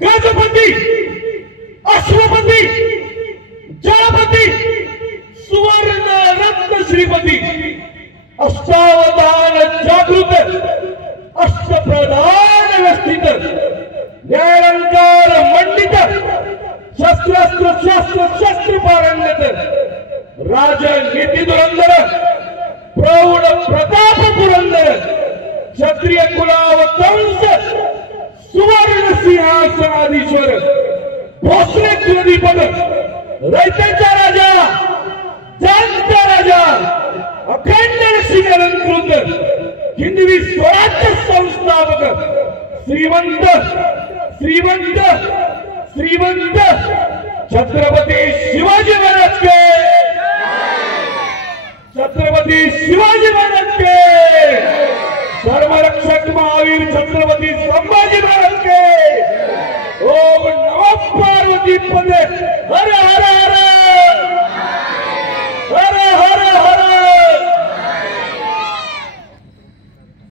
गजपती, अश्वपती, जलपती, सुवर्ण रत्न श्रीपती, अष्टावधान जागृत, अष्टप्रधान व्यस्थित, न्यायालंकार मंडित, शस्त्रास्त्र शस्त्र शस्त्र पारंगत, राजनीती धुरंधर, प्रौढ प्रताप पुरंदर, क्षत्रिय कुलावतंस, सुवर्ण सिंहासनाधीश्वर, भोसले कुलदीपक, रयतेचा राजा, जनता राजा, अखंड निरंकृत, हिंदवी स्वराज्य संस्थापक, श्रीमंत श्रीमंत श्रीमंत छत्रपती शिवाजी महाराज के, छत्रपती शिवाजी महाराज के, धर्मरक्षक महावीर छत्रपती संभाजी महाराज के। ओम नमः पार्वती पते।